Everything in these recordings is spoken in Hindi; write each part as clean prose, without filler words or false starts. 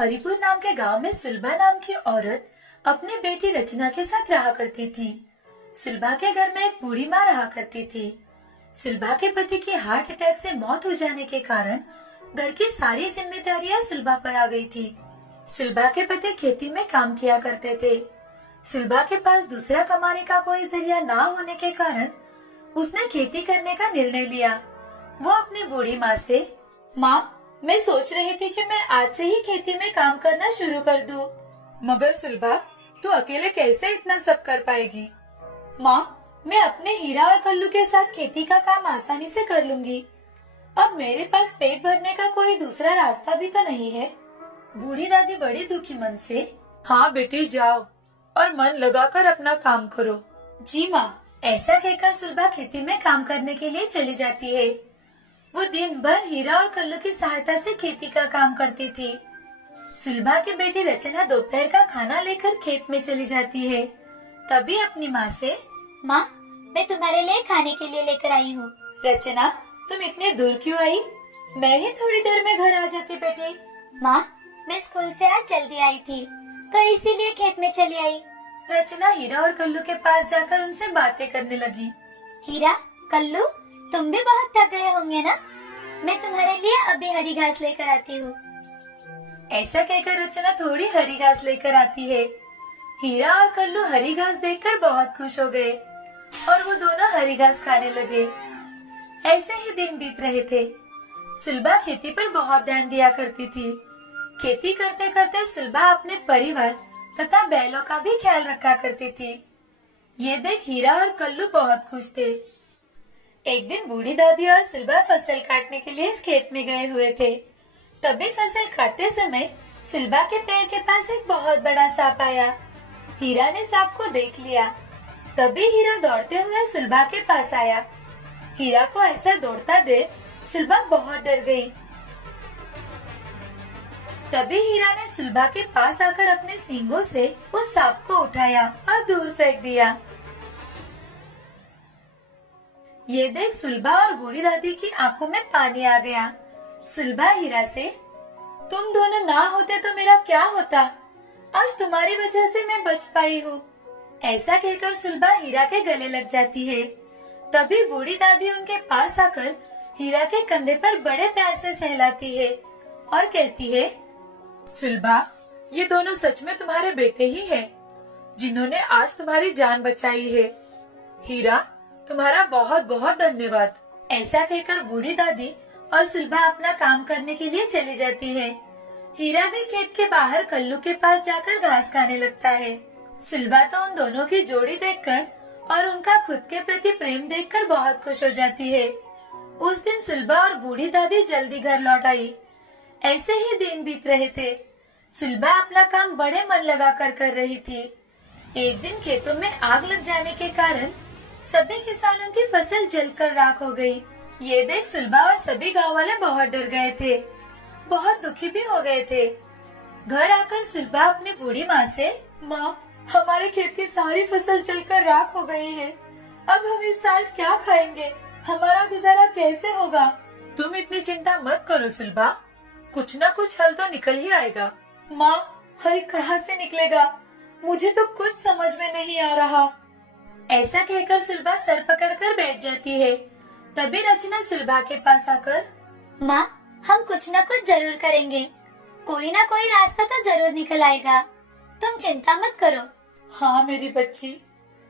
हरिपुर नाम के गांव में सुलभा नाम की औरत अपनी बेटी रचना के साथ रहा करती थी। सुलभा के घर में एक बूढ़ी माँ रहा करती थी। सुलभा के पति की हार्ट अटैक से मौत हो जाने के कारण घर की सारी जिम्मेदारियां सुलभा पर आ गई थी। सुलभा के पति खेती में काम किया करते थे। सुलभा के पास दूसरा कमाने का कोई जरिया ना होने के कारण उसने खेती करने का निर्णय लिया। वो अपनी बूढ़ी माँ से, माँ, मैं सोच रही थी कि मैं आज से ही खेती में काम करना शुरू कर दूं। मगर सुलभा, तू अकेले कैसे इतना सब कर पाएगी? माँ, मैं अपने हीरा और कल्लू के साथ खेती का काम आसानी से कर लूंगी। अब मेरे पास पेट भरने का कोई दूसरा रास्ता भी तो नहीं है। बूढ़ी दादी बड़ी दुखी मन से, हाँ बेटी, जाओ और मन लगाकर अपना काम करो। जी माँ। ऐसा कहकर सुलभा खेती में काम करने के लिए चली जाती है। वो दिन भर हीरा और कल्लू की सहायता से खेती का काम करती थी। सुलभा की बेटी रचना दोपहर का खाना लेकर खेत में चली जाती है। तभी अपनी माँ से, माँ, मैं तुम्हारे लिए खाने के लिए लेकर आई हूँ। रचना, तुम इतने दूर क्यों आई? मैं ही थोड़ी देर में घर आ जाती बेटी। माँ, मैं स्कूल से आज जल्दी आई थी तो इसीलिए खेत में चली आई। रचना हीरा और कल्लू के पास जाकर उनसे बातें करने लगी। हीरा, कल्लू, तुम भी बहुत थक गए होंगे ना? मैं तुम्हारे लिए अभी हरी घास लेकर आती हूँ। ऐसा कहकर रचना थोड़ी हरी घास लेकर आती है। हीरा और कल्लू हरी घास देखकर बहुत खुश हो गए और वो दोनों हरी घास खाने लगे। ऐसे ही दिन बीत रहे थे। सुलभा खेती पर बहुत ध्यान दिया करती थी। खेती करते करते सुलभा अपने परिवार तथा बैलों का भी ख्याल रखा करती थी। ये देख हीरा और कल्लू बहुत खुश थे। एक दिन बूढ़ी दादी और सुलभा फसल काटने के लिए इस खेत में गए हुए थे। तभी फसल काटते समय सुलभा के पैर के पास एक बहुत बड़ा सांप आया। हीरा ने सांप को देख लिया। तभी हीरा दौड़ते हुए सुलभा के पास आया। हीरा को ऐसा दौड़ता देख सुलभा बहुत डर गई। तभी हीरा ने सुलभा के पास आकर अपने सींगों से उस सांप को उठाया और दूर फेंक दिया। ये देख सुलभा और बूढ़ी दादी की आंखों में पानी आ गया। सुलभा हीरा से, तुम दोनों ना होते तो मेरा क्या होता? आज तुम्हारी वजह से मैं बच पाई हूँ। ऐसा कहकर सुलभा हीरा के गले लग जाती है। तभी बूढ़ी दादी उनके पास आकर हीरा के कंधे पर बड़े प्यार से सहलाती है और कहती है, सुलभा, ये दोनों सच में तुम्हारे बेटे ही हैं, जिन्होंने आज तुम्हारी जान बचाई है। हीरा, तुम्हारा बहुत बहुत धन्यवाद। ऐसा कहकर बूढ़ी दादी और सुलभा अपना काम करने के लिए चली जाती है। हीरा भी खेत के बाहर कल्लू के पास जाकर घास खाने लगता है। सुलभा तो उन दोनों की जोड़ी देखकर और उनका खुद के प्रति प्रेम देखकर बहुत खुश हो जाती है। उस दिन सुलभा और बूढ़ी दादी जल्दी घर लौट आई। ऐसे ही दिन बीत रहे थे। सुलभा अपना काम बड़े मन लगाकर कर रही थी। एक दिन खेतों में आग लग जाने के कारण सभी किसानों की फसल जलकर राख हो गई। ये देख सुलभा और सभी गांव वाले बहुत डर गए थे, बहुत दुखी भी हो गए थे। घर आकर सुलभा अपनी बूढ़ी माँ से, माँ, हमारे खेत की सारी फसल जलकर राख हो गई है। अब हम इस साल क्या खाएंगे? हमारा गुजारा कैसे होगा? तुम इतनी चिंता मत करो सुलभा, कुछ न कुछ हल तो निकल ही आएगा। माँ, हल कहाँ से निकलेगा? मुझे तो कुछ समझ में नहीं आ रहा। ऐसा कहकर सुलभा सर पकड़कर बैठ जाती है। तभी रचना सुलभा के पास आकर, माँ, हम कुछ न कुछ जरूर करेंगे। कोई ना कोई रास्ता तो जरूर निकल आएगा। तुम चिंता मत करो। हाँ मेरी बच्ची।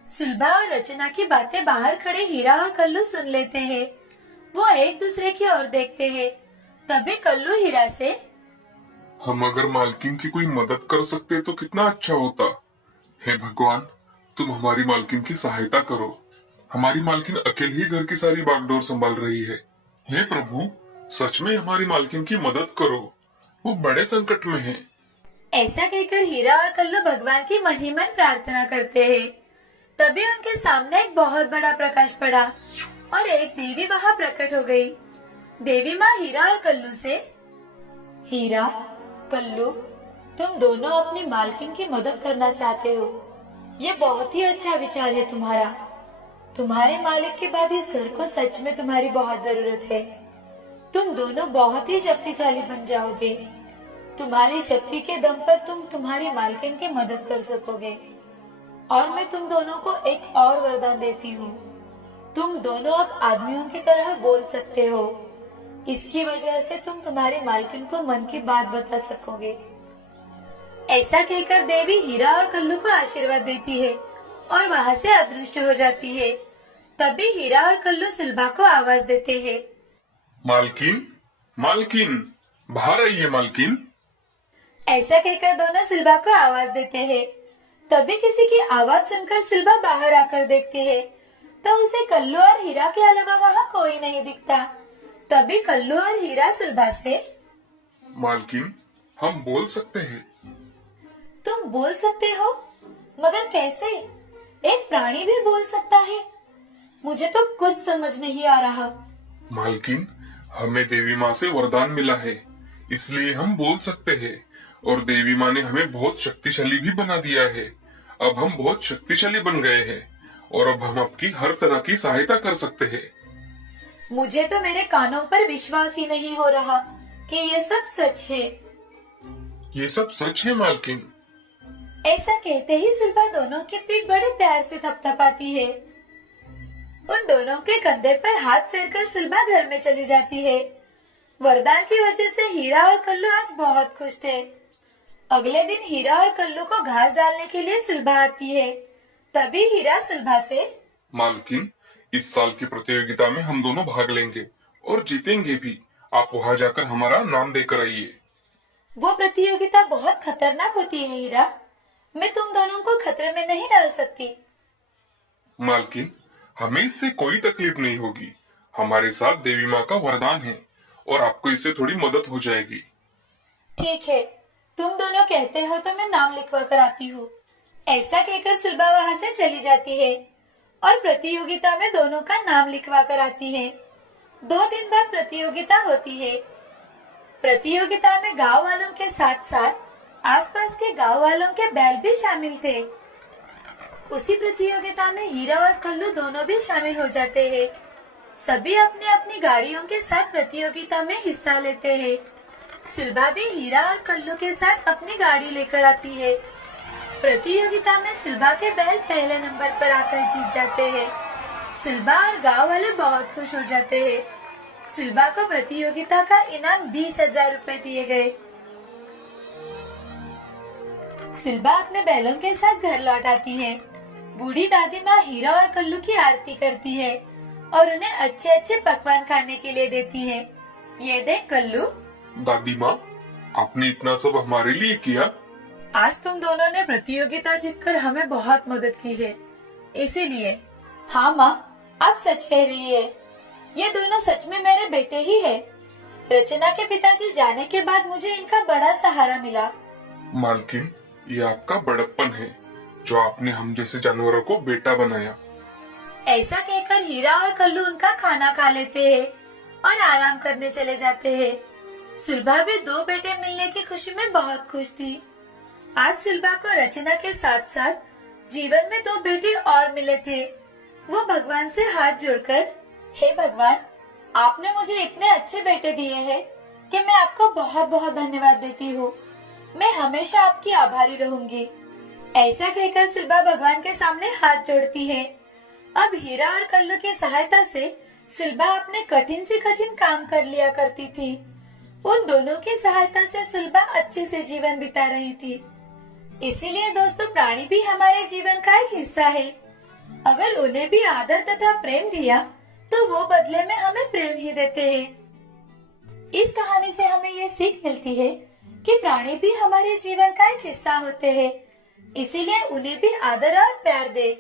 सुलभा और रचना की बातें बाहर खड़े हीरा और कल्लू सुन लेते हैं। वो एक दूसरे की ओर देखते हैं। तभी कल्लू हीरा से, हम अगर मालकिन की कोई मदद कर सकते तो कितना अच्छा होता। हे भगवान, तुम हमारी मालकिन की सहायता करो। हमारी मालकिन अकेले ही घर की सारी बागडोर संभाल रही है। हे प्रभु, सच में हमारी मालकिन की मदद करो, वो बड़े संकट में है। ऐसा कहकर हीरा और कल्लू भगवान की मन ही मन प्रार्थना करते हैं। तभी उनके सामने एक बहुत बड़ा प्रकाश पड़ा और एक देवी वहाँ प्रकट हो गई। देवी माँ हीरा और कल्लू से, हीरा, कल्लू, तुम दोनों अपनी मालकिन की मदद करना चाहते हो। ये बहुत ही अच्छा विचार है तुम्हारा। तुम्हारे मालिक के बाद इस घर को सच में तुम्हारी बहुत जरूरत है। तुम दोनों बहुत ही शक्तिशाली बन जाओगे। तुम्हारी शक्ति के दम पर तुम तुम्हारी मालकिन की मदद कर सकोगे। और मैं तुम दोनों को एक और वरदान देती हूँ, तुम दोनों अब आदमियों की तरह बोल सकते हो। इसकी वजह से तुम तुम्हारी मालकिन को मन की बात बता सकोगे। ऐसा कहकर देवी हीरा और कल्लू को आशीर्वाद देती है और वहाँ से अदृश्य हो जाती है। तभी हीरा और कल्लू सुलभा को आवाज देते हैं। मालकिन, मालकिन, बाहर आइए मालकिन। ऐसा कहकर दोनों सुलभा को आवाज देते हैं। तभी किसी की आवाज सुनकर सुलभा बाहर आकर देखती है तो उसे कल्लू और हीरा के अलावा वहाँ कोई नहीं दिखता। तभी कल्लू और हीरा सुलभा से, मालकिन, हम बोल सकते हैं। तुम बोल सकते हो? मगर कैसे? एक प्राणी भी बोल सकता है? मुझे तो कुछ समझ नहीं आ रहा। मालकिन, हमें देवी माँ से वरदान मिला है, इसलिए हम बोल सकते हैं। और देवी माँ ने हमें बहुत शक्तिशाली भी बना दिया है। अब हम बहुत शक्तिशाली बन गए हैं और अब हम आपकी हर तरह की सहायता कर सकते हैं। मुझे तो मेरे कानों पर विश्वास ही नहीं हो रहा कि ये सब सच है। ये सब सच है मालकिन। ऐसा कहते ही सुलभा दोनों की पीठ बड़े प्यार से थपथपाती है। उन दोनों के कंधे पर हाथ फेरकर सुलभा घर में चली जाती है। वरदान की वजह से हीरा और कल्लू आज बहुत खुश थे। अगले दिन हीरा और कल्लू को घास डालने के लिए सुलभा आती है। तभी हीरा सुलभा से, मालकिन, इस साल की प्रतियोगिता में हम दोनों भाग लेंगे और जीतेंगे भी। आप वहाँ जाकर हमारा नाम देकर आइए। वो प्रतियोगिता बहुत खतरनाक होती है हीरा, मैं तुम दोनों को खतरे में नहीं डाल सकती। मालकिन, हमें इससे कोई तकलीफ नहीं होगी। हमारे साथ देवी माँ का वरदान है और आपको इससे थोड़ी मदद हो जाएगी। ठीक है, तुम दोनों कहते हो तो मैं नाम लिखवा कर आती हूँ। ऐसा कहकर सुलभा वहाँ से चली जाती है और प्रतियोगिता में दोनों का नाम लिखवा कर आती है। 2 दिन बाद प्रतियोगिता होती है। प्रतियोगिता में गांव वालों के साथ साथ आसपास के गांव वालों के बैल भी शामिल थे। उसी प्रतियोगिता में हीरा और कल्लू दोनों भी शामिल हो जाते हैं। सभी अपनी अपनी गाड़ियों के साथ प्रतियोगिता में हिस्सा लेते हैं। सुलभा भी हीरा और कल्लू के साथ अपनी गाड़ी लेकर आती है। प्रतियोगिता में सुलभा के बैल पहले नंबर पर आकर जीत जाते हैं। सुलभा और गांव वाले बहुत खुश हो जाते हैं। सुलभा को प्रतियोगिता का इनाम 20,000 रुपए दिए गए। सुलभा अपने बैलों के साथ घर लौट आती है। बूढ़ी दादी माँ हीरा और कल्लू की आरती करती है और उन्हें अच्छे अच्छे पकवान खाने के लिए देती है। ये देख कल्लू। दादी माँ, आपने इतना सब हमारे लिए किया। आज तुम दोनों ने प्रतियोगिता जीतकर हमें बहुत मदद की है, इसीलिए। हाँ माँ, आप सच कह रही है। ये दोनों सच में मेरे बेटे ही है। रचना के पिताजी जाने के बाद मुझे इनका बड़ा सहारा मिला। मालकिन, ये आपका बड़प्पन है जो आपने हम जैसे जानवरों को बेटा बनाया। ऐसा कहकर हीरा और कल्लू उनका खाना खा लेते हैं और आराम करने चले जाते हैं। सुलभा भी 2 बेटे मिलने की खुशी में बहुत खुश थी। आज सुलभा को रचना के साथ साथ जीवन में 2 बेटे और मिले थे। वो भगवान से हाथ जोड़कर, हे भगवान, आपने मुझे इतने अच्छे बेटे दिए हैं कि मैं आपको बहुत बहुत धन्यवाद देती हूँ। मैं हमेशा आपकी आभारी रहूंगी। ऐसा कहकर सुलभा भगवान के सामने हाथ जोड़ती है। अब हीरा और कल्लू की सहायता से सुलभा अपने कठिन से कठिन काम कर लिया करती थी। उन दोनों की सहायता से सुलभा अच्छे से जीवन बिता रही थी। इसीलिए दोस्तों, प्राणी भी हमारे जीवन का एक हिस्सा है। अगर उन्हें भी आदर तथा प्रेम दिया तो वो बदले में हमें प्रेम ही देते हैं। इस कहानी से हमें ये सीख मिलती है कि प्राणी भी हमारे जीवन का एक हिस्सा होते हैं, इसीलिए उन्हें भी आदर और प्यार दे।